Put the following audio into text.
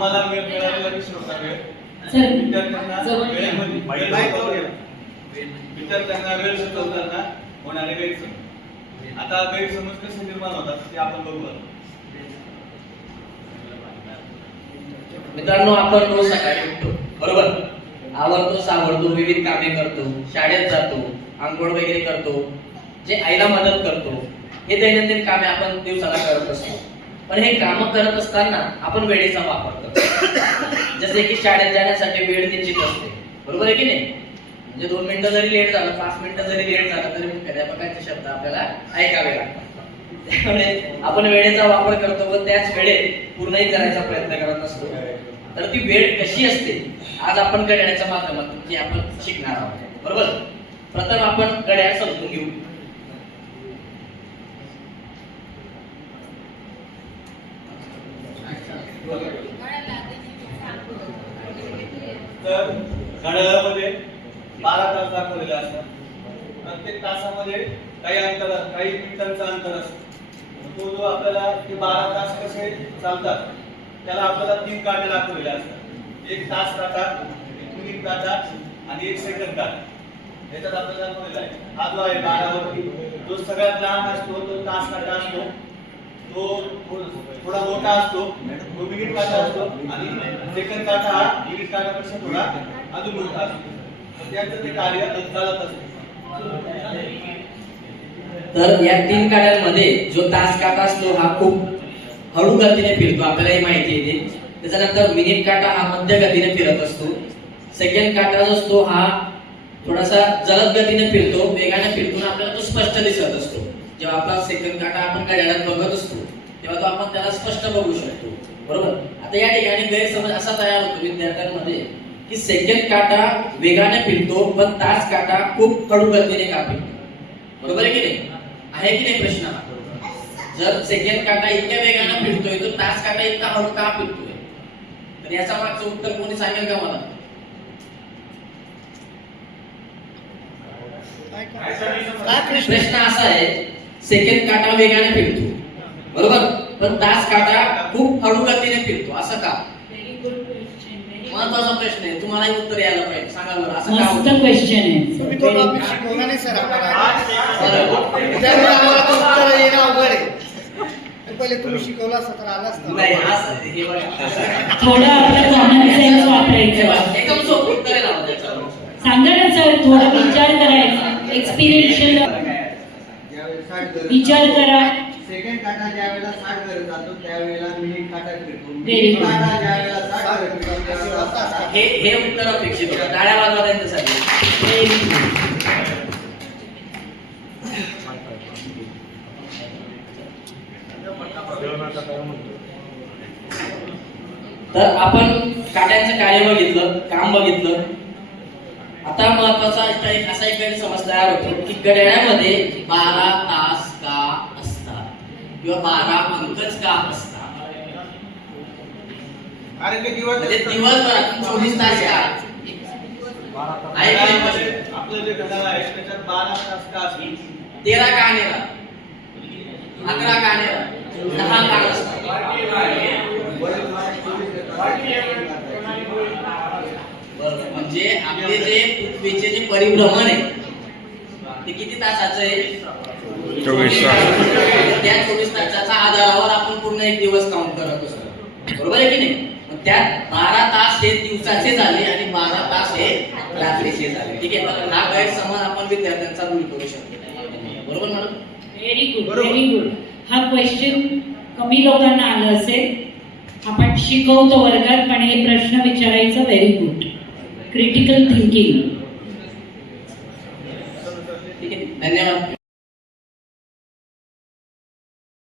आम्हाला वेळ मिळालेला विषय होता वेळ. विद्यार्थ्यांना वेळ शिकवताना होणारे गैरसमज. आता गैरसमज कसे निर्माण होतात ते आपण बघू. मित्रांनो, आपण रोज सकाळी उठतो, बरोबर? आवरतो, सावरतो, विविध कामे करतो, शाळेत जातो, आंघोळ वगैरे करतो, जे आईला मदत करतो, हे दैनंदिन कामे आपण दिवसाला करत असतो. पण हे काम करत असताना आपण वेळेचा वापर करतो. जसे की शाळेत जाण्यासाठी वेळ निश्चित असते, बरोबर आहे की नाही? म्हणजे 2 मिनिटं जरी लेट झालं, 5 मिनिटं जरी लेट झालं तरी मुख्याध्यापकांचे शब्द आपल्याला ऐकावे लागतात. त्यामुळे आपण वेळेचा वापर करतो व त्याच वेळेत पूर्णही करायचा प्रयत्न करत असतो. तर ती वेळ कशी असते आज आपण घड्याळाच्या माध्यमातून ती आपण शिकणार आहोत, बरोबर? प्रथम आपण घड्याळ समजून घेऊ. तर घड्याळामध्ये 12 तास दाखवलेले असतात. प्रत्येक तासामध्ये काही मिनिटांचा अंतर असतो. तो जो आपल्याला ते 12 तास कसे चालतात त्याला आपल्याला 3 काटे दाखवलेले असतात. 1 तास काटा, 1 मिनिट काटा आणि 1 सेकंद काटा. याच्यात आपल्याला दाखवलेला आहे. हा जो आहे 12 वरती जो सगळ्यात लहान असतो तो तास काटा असतो. तो थोडा मोठा असतो तो मिनिट काटा असतो आणि सेकंद काटा हा मिनिट काटापेक्षा थोडा अजून मोठा असतो. तर त्याचं ते कार्य चालत असते. तर या 3 काट्यांमध्ये जो तास काटा असतो हा खूप हळू गतीने फिरतो, आपल्यालाही माहिती आहे ते. त्याच्यानंतर मिनिट काटा हा मध्य गतीने फिरत असतो. सेकंड काटा जो असतो हा थोडासा जलद गतीने फिरतो, वेगाने फिरतो, आपल्याला तो स्पष्ट दिसत असतो. जेव्हा आपला सेकंड काटा आपण घड्याळात बघत असतो तेव्हा तो आपण त्याला स्पष्ट बघू शकतो, बरोबर? आता या ठिकाणी गैरसमज असा तयार होतो विद्यार्थ्यांमध्ये की सेकंड काटा वेगाने फिरतो पण तास काटा खूप हळू गतीने का फिरतो, बरोबर आहे की नाही? आहे की नाही प्रश्न? जर सेकंड काटा इतक्या वेगाने फिरतोय तर तास काटा इतका हळू का फिरतोय? तर याचा मागचं उत्तर कोणी सांगेल का मला? प्रश्न असा आहे, सेकंड काटा वेगाने फिरतो, बरोबर, पण तास काटा खूप हळू गतीने फिरतो, असं का? महत्वाचा प्रश्न आहे, तुम्हाला उत्तर यायला पाहिजे. सांगा बरं, असं का होतं? क्वेश्चन आहे. तुम्ही तो टॉपिक शिकवला नाही सर आम्हाला. त्यामुळे आम्हाला तो उत्तर येणं अवघड आहे. पहिले तुम्ही शिकवला असता तर आला असता. नाही, असं हे बघा. थोडं आपलं कॉमन सेन्स वापरायचं. एकदम सोपं उत्तर आहे ना त्याचं. सांगा ना सर, थोडा विचार करायचा, एक्सपिरियन्शियल विचार करा. सेकंड काटा ज्या वेळेला 60 वर जातो त्यावेळेला मिनिट काटा फिरतो. Very minute good. काटा ज्या वेळेला 60 वर फिरतो त्यावेळेला तास काटा. हे उत्तर अपेक्षित होतं. टाळ्या वाजवा त्यांच्यासाठी. तर आपण काट्यांचं कार्य बघितलं, काम बघितलं. आता महत्वाचा एक असा एक गैरसमज तयार होतो की घड्याळामध्ये 12 तास का असतात किंवा 12 अंकच का असतात? कारण की म्हणजे दिवसभरात 24 तास का आहे का नाही? आपलं जे घड्याळ आहे त्याच्यात 12 तास का असतील? 13 का नेला, 11 का नेला, 10 का असतात? म्हणजे आपले जे पृथ्वीचे जे परिभ्रमण आहे ते किती तासाचं आहे? 24 तास. त्या 24 तासाच्या आधारावर आपण पूर्ण एक दिवस काउंट करत असतो, बरोबर आहे की नाही? त्यात 12 तास हे दिवसाचे झाले आणि 12 तास हे रात्रीचे झाले. ठीक आहे, तर हा गैरसमज आपण विद्यार्थ्यांचा दूर करू शकतो, बरोबर madam? Very good, very good. हा क्वेश्चन कमी लोकांना आलं असेल. आपण शिकवतो वर्गात पण हे प्रश्न विचारायचं. Very good. Critical thinking.